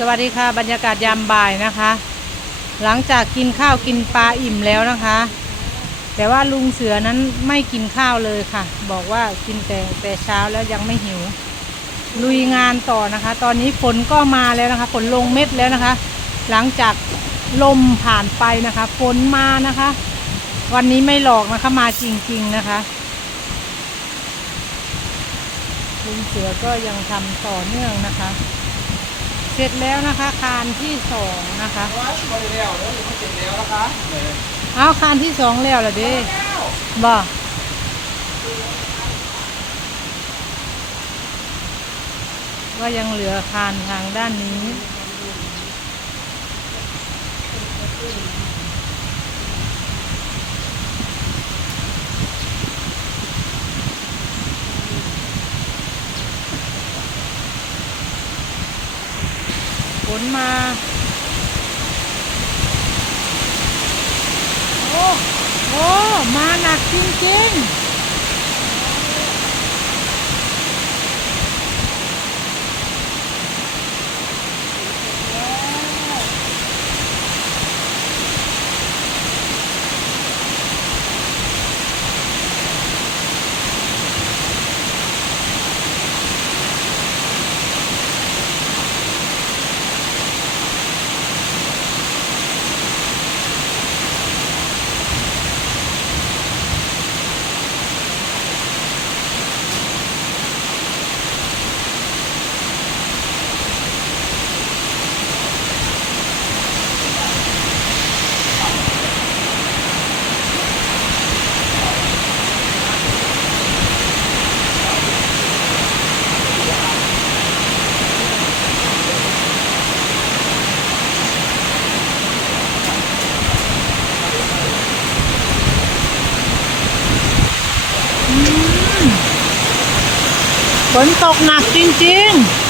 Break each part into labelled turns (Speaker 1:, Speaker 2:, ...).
Speaker 1: สวัสดีค่ะบรรยากาศยามบ่ายนะคะ หลังจากกินข้าวกินปลาอิ่มแล้วนะคะ แต่ว่าลุงเสือนั้นไม่กินข้าวเลยค่ะ บอกว่ากินแต่แต่เช้าแล้วยังไม่หิว ลุยงานต่อนะคะ ตอนนี้ฝนก็มาแล้วนะคะฝนลงเม็ดแล้วนะคะ หลังจากลมผ่านไปนะคะฝนมานะคะ วันนี้ไม่หลอกนะคะมาจริง ๆนะคะลุงเสือก็ยังทำต่อเนื่องนะคะ เสร็จแล้วนะคะคานที่สองนะคะ
Speaker 2: ว่าบริแล้วแล้วมันเสร็จแล้วนะคะ
Speaker 1: เอาคานที่สองแล้วเหรอเด้บ่ว่ายังเหลือคานทางด้านนี้ นมา โอ้ โอ้ มาหนักจริงๆ ฝนตกหนักจริง ๆ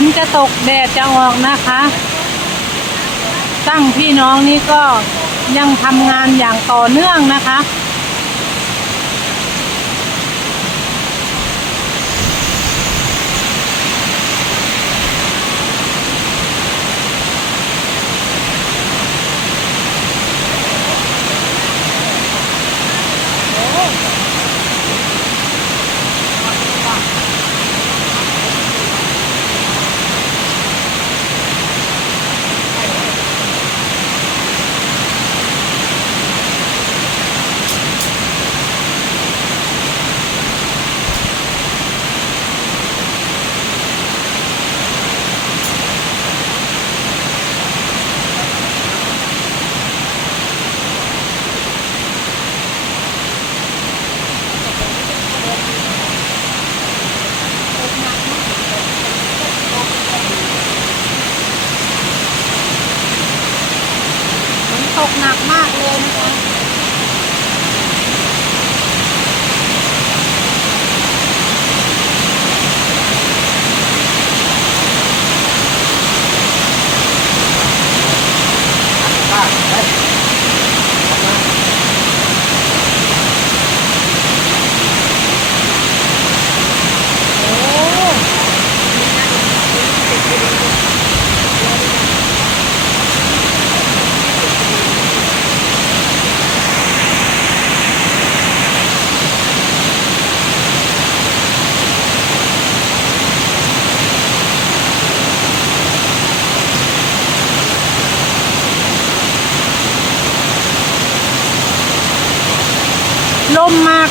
Speaker 1: นจะตกแดดจะออกนะคะ ตั้งพี่น้องนี่ก็ยังทำงานอย่างต่อเนื่องนะคะ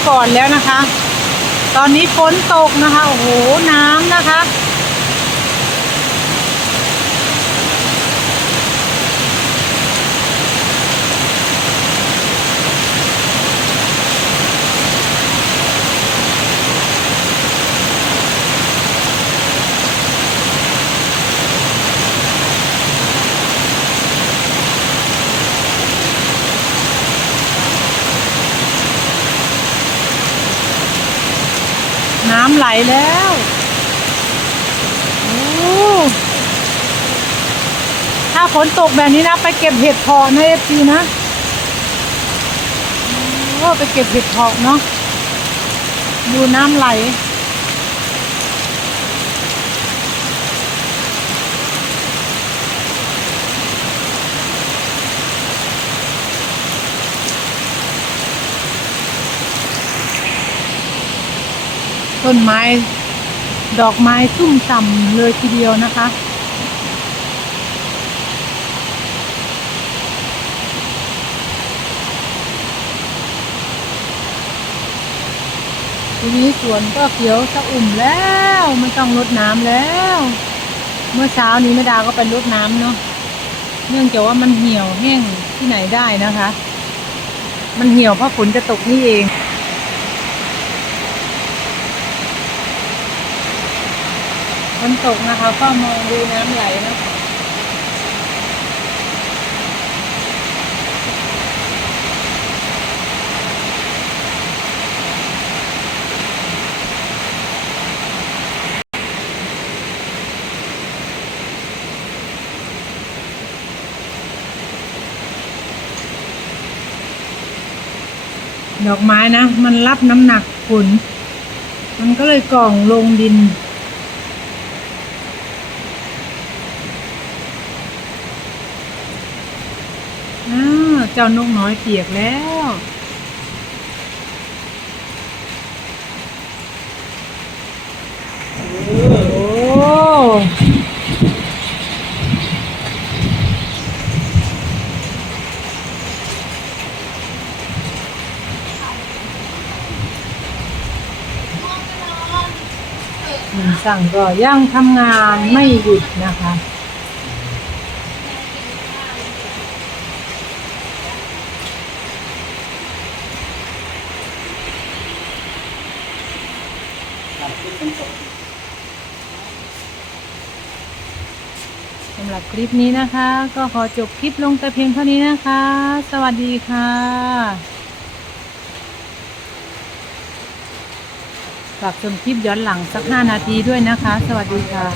Speaker 1: ก่อนแล้วนะคะ ตอนนี้ฝนตกนะคะ โอ้โห น้ำนะคะ น้ำไหลแล้วโอ้ถ้าฝนตกแบบนี้นะ ไปเก็บเห็ดเพาะนะเอฟซีนะโอ้ไปเก็บเห็ดเพาะเนาะดูน้ำไหล ต้นไม้ ดอกไม้ซุ่มส่ำเลยทีเดียวนะคะ ทีนี้สวนก็เขียวสะอุ่มแล้วไม่ต้องรดน้ำแล้ว เมื่อเช้านี้แม่ดาก็ไปรดน้ำเนาะเนื่องจากว่ามันเหี่ยวแห้งที่ไหนได้นะคะ มันเหี่ยวเพราะฝนจะตกนี่เอง นตกนะคะก็มองดูน้ำไหลนะดอกไม้นะ มันรับน้ำหนักฝนมันก็เลยกล่องลงดิน อ้าว เจ้านกน้อยเปียกแล้ว โอ้หนุ่มสั่งก็ยังทำงานไม่หยุดนะคะ สำหรับคลิปนี้นะคะ ก็ขอจบคลิปลงแต่เพียงเท่านี้นะคะ สวัสดีค่ะฝากชมคลิปย้อนหลังสัก 5 นาทีด้วยนะคะ สวัสดีค่ะ